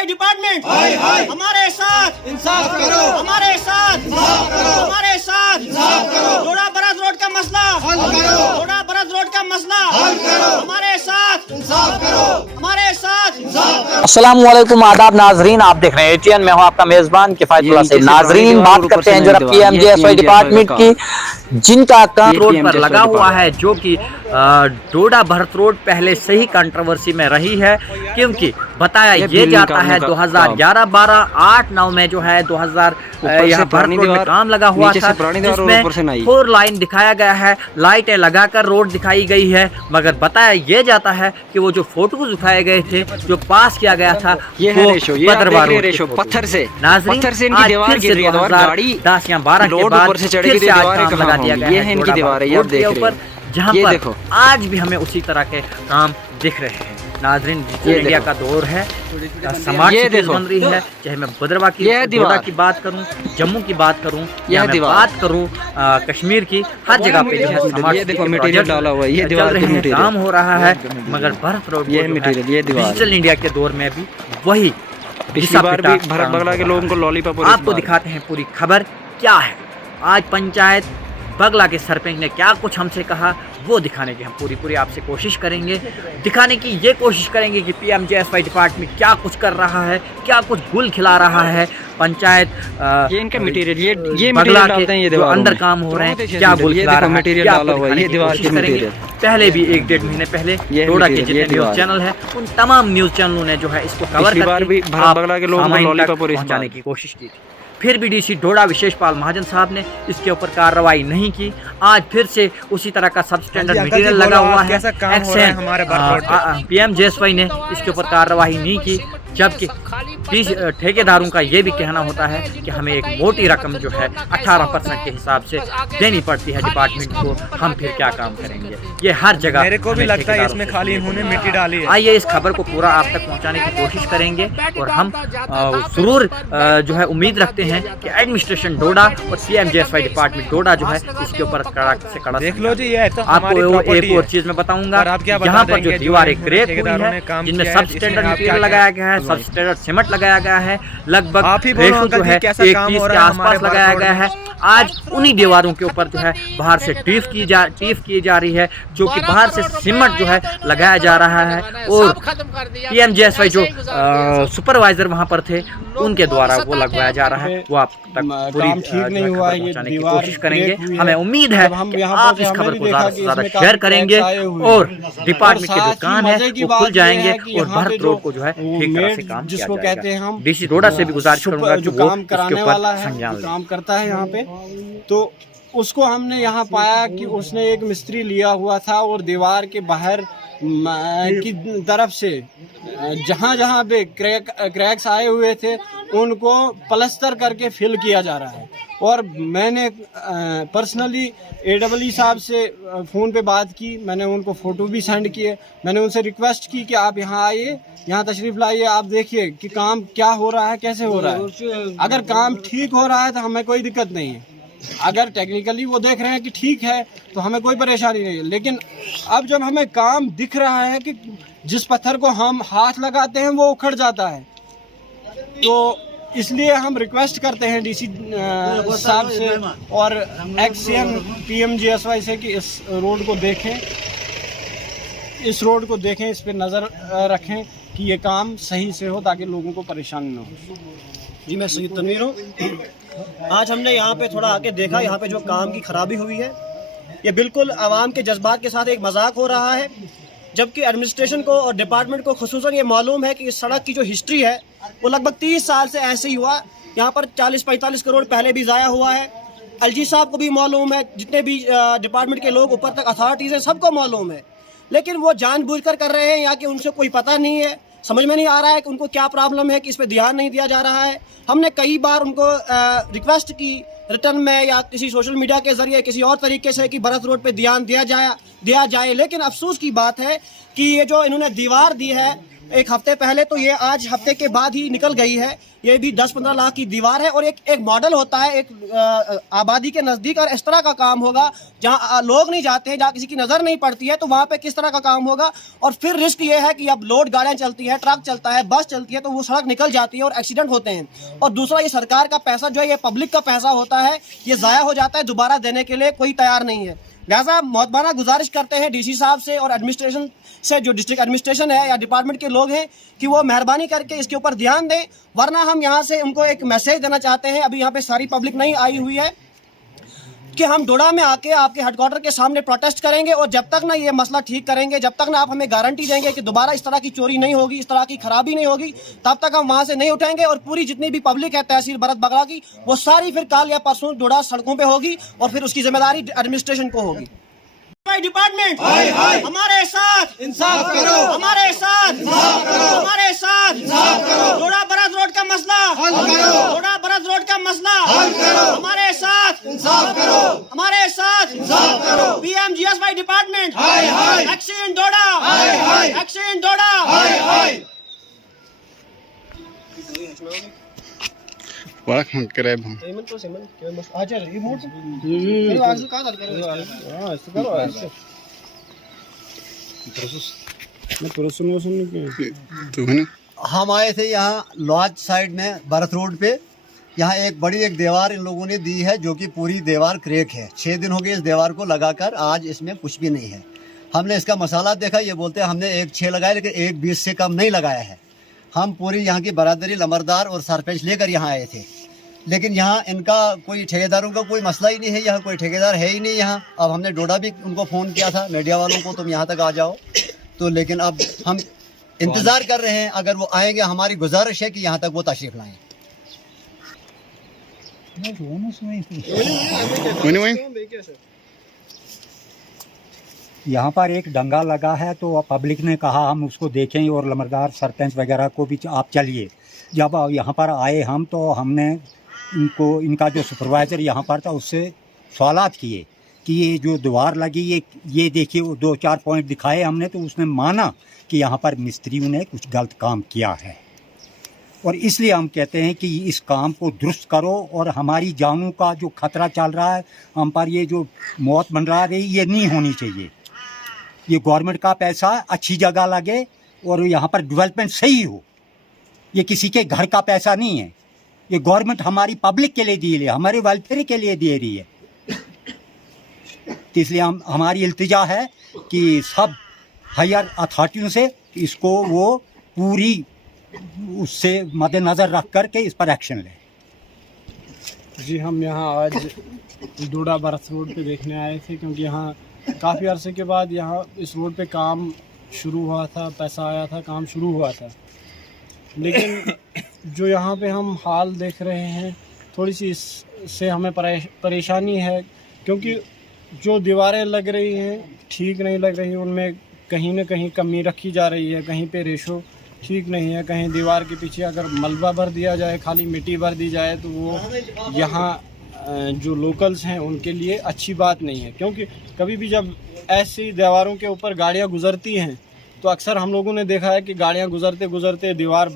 DSY department हमारे साथ इंसाफ करो, हमारे साथ इंसाफ करो, हमारे साथ इंसाफ करो। जोड़ा बरस रोड का मसला हल करो, जोड़ा बरस रोड का मसला हल करो, हमारे साथ इंसाफ करो, हमारे साथ इंसाफ करो। अस्सलाम वालेकुम, आदाब नाजरीन, आप देख रहे हैं ATN। मैं हूं आपका मेजबान किफायतुल्लाह से। नाजरीन, बात करते हैं जरा PMJSY डिपार्टमेंट की, जिनका काम रोड पर लगा हुआ है, जो कि डोडा भरत रोड पहले से ही कंट्रोवर्सी में रही है, क्योंकि बताया ये जाता है 2011, 12, 8, 9 में जो है 2000 यहाँ भरत रोड में काम लगा हुआ था, जिसमें 4 लाइन दिखाया गया है, लाइटें लगाकर रोड दिखाई गई है। मगर बताया ये जाता है कि वो जो फोटोज उठाए गए थे, जो पास किया गया था, ये है रेशो पत्थर से इनकी दीवार गिर रही है। 10 या 12 के बाद फिर से आज काम लगा दिया गया है। ये है इनकी दीवार है, आप देख रहे हैं, जहाँ पर देखो आज भी हमें उसी तरह के काम दिख रहे हैं। नाजरीन, इंडिया का दौर है, समाज बन रही है, चाहे मैं भद्रवा की की बात करूं, जम्मू की बात करूं, या मैं बात करूं कश्मीर की, हर जगह पे जो है समाज मटेरियल डाला हुआ है, ये दीवार में काम हो रहा है। मगर भरत रोड डिजिटल इंडिया के दौर में भी वही भरत बगला के लोगों को लॉलीपॉप। आपको दिखाते हैं पूरी खबर क्या है। आज पंचायत बगला के सरपंच ने क्या कुछ हमसे कहा, वो दिखाने की हम पूरी आपसे कोशिश करेंगे। दिखाने की ये कोशिश करेंगे कि PMJSY डिपार्टमेंट क्या कुछ कर रहा है, क्या कुछ गुल खिला रहा है। पंचायत ये इनका मटेरियल, ये बगला के जो अंदर काम हो रहे हैं, क्या गुल खिला रहा है, क्या ये दीवार की करेंगे। पहले भी 1-1.5 महीने पहले डोडा के जितने न्यूज चैनल है, उन तमाम न्यूज चैनलों ने जो है इसको कवर करके पहुंचाने की कोशिश की थी। फिर भी DC डोडा विशेषपाल महाजन साहब ने इसके ऊपर कार्रवाई नहीं की। आज फिर से उसी तरह का सब स्टैंडर्ड मटेरियल लगा हुआ है। PMJSY ने इसके ऊपर कार्रवाई नहीं की, जबकि ठेकेदारों का ये भी कहना होता है कि हमें एक मोटी रकम जो है 18% के हिसाब से देनी पड़ती है डिपार्टमेंट को, हम फिर क्या काम करेंगे। ये हर जगह मेरे को भी लगता है इसमें खाली इन्होंने मिट्टी डाली है। आइए इस खबर को पूरा आप तक पहुंचाने की कोशिश करेंगे, और हम जरूर जो है उम्मीद रखते हैं कि एडमिनिस्ट्रेशन डोडा और PMJSY डिपार्टमेंट डोडा जो है इसके ऊपर कड़ा से कड़ा देख लो जी। ये तो आपको एक और चीज मैं बताऊंगा, यहाँ पर जो दीवारें क्रैक हुई है, जिनमें सब स्टैंडर्ड मटेरियल लगाया गया है, सब स्टैंडर्ड सीमेंट लगाया गया है, लगभग रेशो जो है 1:30 के आसपास लगाया गया है। आज उन्हीं दीवारों के ऊपर जो है बाहर से टीफ की जा रही है, जो कि बाहर से सीमेंट जो है लगाया जा रहा है, और PMJSY जो सुपरवाइजर वहां पर थे, उनके द्वारा वो लगवाया जा रहा है। वो आप तक पूरी ठीक नहीं हुआ, पहुंचाने की कोशिश करेंगे। हमें उम्मीद है कि आप इस खबर को ज्यादा से ज्यादा शेयर करेंगे, और डिपार्टमेंट के जो काम है वो खुल जाएंगे, और भरत रोड को जो है ठीक तरह से काम किया जाएगा। DC डोडा से भी गुजारिश करूंगा जो काम कराने वाला है, काम करता है यहाँ पे, तो उसको हमने यहाँ पाया कि उसने एक मिस्त्री लिया हुआ था, और दीवार के बाहर की तरफ से जहाँ पे क्रैक्स आए हुए थे, उनको प्लास्टर करके फिल किया जा रहा है। और मैंने पर्सनली AEE साहब से फ़ोन पे बात की, मैंने उनको फ़ोटो भी सेंड किए। मैंने उनसे रिक्वेस्ट की कि आप यहाँ आइए, यहाँ तशरीफ़ लाइए, आप देखिए कि काम क्या हो रहा है, कैसे हो रहा है। अगर काम ठीक हो रहा है तो हमें कोई दिक्कत नहीं है, अगर टेक्निकली वो देख रहे हैं कि ठीक है तो हमें कोई परेशानी नहीं है। लेकिन अब जब हमें काम दिख रहा है कि जिस पत्थर को हम हाथ लगाते हैं वो उखड़ जाता है, तो इसलिए हम रिक्वेस्ट करते हैं DC साहब से और XCM PMJSY से कि इस रोड को देखें, इस पर नज़र रखें कि ये काम सही से हो, ताकि लोगों को परेशानी ना हो। जी, मैं सैयद तनवीर हूँ। आज हमने यहाँ पे थोड़ा आके देखा, यहाँ पे जो काम की खराबी हुई है, ये बिल्कुल आवाम के जज्बात के साथ एक मजाक हो रहा है। जबकि एडमिनिस्ट्रेशन को और डिपार्टमेंट को खुसूसन ये मालूम है कि इस सड़क की जो हिस्ट्री है वो लगभग 30 साल से ऐसे ही हुआ। यहाँ पर 40-45 करोड़ पहले भी ज़ाया हुआ है। LG साहब को भी मालूम है, जितने भी डिपार्टमेंट के लोग ऊपर तक अथॉरिटीज़ हैं, सबको मालूम है। लेकिन वो जानबूझकर कर रहे हैं, या कि उनसे कोई पता नहीं है, समझ में नहीं आ रहा है कि उनको क्या प्रॉब्लम है कि इस पर ध्यान नहीं दिया जा रहा है। हमने कई बार उनको रिक्वेस्ट की रिटर्न में या किसी सोशल मीडिया के जरिए किसी और तरीके से कि भरत रोड पे ध्यान दिया जाए, लेकिन अफसोस की बात है कि ये जो इन्होंने दीवार दी है एक हफ्ते पहले, तो ये आज हफ्ते के बाद ही निकल गई है। ये भी 10-15 लाख की दीवार है और एक मॉडल होता है एक आबादी के नज़दीक, और इस तरह का काम होगा जहाँ लोग नहीं जाते हैं, जहाँ किसी की नज़र नहीं पड़ती है, तो वहाँ पे किस तरह का काम होगा। और फिर रिस्क ये है कि अब लोड गाड़ियाँ चलती है, ट्रक चलता है, बस चलती है, तो वो सड़क निकल जाती है और एक्सीडेंट होते हैं। और दूसरा, ये सरकार का पैसा जो है, ये पब्लिक का पैसा होता है, ये ज़ाया हो जाता है, दोबारा देने के लिए कोई तैयार नहीं है। लिहाजा मोहतबाना गुजारिश करते हैं डीसी साहब से और एडमिनिस्ट्रेशन से, जो डिस्ट्रिक्ट एडमिनिस्ट्रेशन है या डिपार्टमेंट के लोग हैं, कि वो मेहरबानी करके इसके ऊपर ध्यान दें। वरना हम यहाँ से उनको एक मैसेज देना चाहते हैं, अभी यहाँ पे सारी पब्लिक नहीं आई हुई है, कि हम डोडा में आके आपके हेडक्वार्टर के सामने प्रोटेस्ट करेंगे, और जब तक ना ये मसला ठीक करेंगे, जब तक ना आप हमें गारंटी देंगे कि दोबारा इस तरह की चोरी नहीं होगी, इस तरह की खराबी नहीं होगी, तब तक हम वहाँ से नहीं उठेंगे। और पूरी जितनी भी पब्लिक है तहसील भरत बगड़ा की, वो सारी फिर कल या परसों डोडा सड़कों पे होगी, और फिर उसकी जिम्मेदारी एडमिनिस्ट्रेशन को होगी। डिपार्टमेंट हमारे साथ इंसाफ करो, हमारे साथ इंसाफ करो, हमारे साथ इंसाफ करो। डोडा बरस रोड का मसला हल करो, डोडा बरस रोड का मसला हल करो, हमारे साथ इंसाफ करो, हमारे साथ इंसाफ करो। PMGSY डिपार्टमेंट हाय हाय, एक्शन डोडा हाय हाय, एक्शन डोडा हाय हाय। वाह हम करे हम सेमन तो सेमन क्या मस्त आ जा रही है मोड करो, आगे कहां डाल करो। हां ऐसे करो, ऐसे तो है ना। हम आए थे यहाँ लॉज साइड में भरत रोड पे। यहाँ एक बड़ी एक दीवार इन लोगों ने दी है, जो कि पूरी दीवार क्रैक है। 6 दिन हो गए इस दीवार को लगाकर, आज इसमें कुछ भी नहीं है। हमने इसका मसाला देखा, ये बोलते हैं हमने 1.6 लगाया, लेकिन 1.20 से कम नहीं लगाया है। हम पूरी यहाँ की बरादरी, लमरदार और सरपंच लेकर यहाँ आए थे, लेकिन यहाँ इनका कोई ठेकेदारों का कोई मसला ही नहीं है। यहाँ कोई ठेकेदार है ही नहीं यहाँ। अब हमने डोडा भी उनको फ़ोन किया था, मीडिया वालों को, तुम यहाँ तक आ जाओ, तो लेकिन अब हम इंतज़ार कर रहे हैं। अगर वो आएंगे, हमारी गुजारिश है कि यहाँ तक वो तशरीफ़ लाएँ। यहाँ पर एक दंगा लगा है, तो पब्लिक ने कहा हम उसको देखें, और लमरदार सरपंच वगैरह को भी आप चलिए। जब यहाँ पर आए हम, तो हमने इनको, इनका जो सुपरवाइज़र यहाँ पर था, उससे सवालात किए कि ये जो दीवार लगी, ये देखिए, वो 2-4 पॉइंट दिखाए हमने, तो उसने माना कि यहाँ पर मिस्त्रियों ने कुछ गलत काम किया है, और इसलिए हम कहते हैं कि इस काम को दुरुस्त करो। और हमारी जानों का जो खतरा चल रहा है, हम पर ये जो मौत मंडरा रही, ये नहीं होनी चाहिए। ये गवर्नमेंट का पैसा अच्छी जगह लगे और यहाँ पर डेवलपमेंट सही हो। ये किसी के घर का पैसा नहीं है, ये गवर्नमेंट हमारी पब्लिक के लिए दी है, हमारे वेलफेयर के लिए दे रही है। तो इसलिए हमारी इल्तिजा है कि सब हायर अथॉरिटियों से इसको वो पूरी उससे मद्देनज़र रख कर के इस पर एक्शन लें। जी, हम यहाँ आज डोडा बरस रोड पे देखने आए थे, क्योंकि यहाँ काफ़ी अरसे के बाद यहाँ इस रोड पे काम शुरू हुआ था, पैसा आया था, काम शुरू हुआ था। लेकिन जो यहाँ पे हम हाल देख रहे हैं, थोड़ी सी इससे हमें परेशानी है, क्योंकि जो दीवारें लग रही हैं ठीक नहीं लग रही, उनमें कहीं ना कहीं कमी रखी जा रही है, कहीं पे रेशो ठीक नहीं है, कहीं दीवार के पीछे अगर मलबा भर दिया जाए, खाली मिट्टी भर दी जाए, तो वो यहाँ जो लोकल्स हैं उनके लिए अच्छी बात नहीं है। क्योंकि कभी भी जब ऐसी दीवारों के ऊपर गाड़ियाँ गुजरती हैं, तो अक्सर हम लोगों ने देखा है कि गाड़ियाँ गुजरते गुजरते दीवार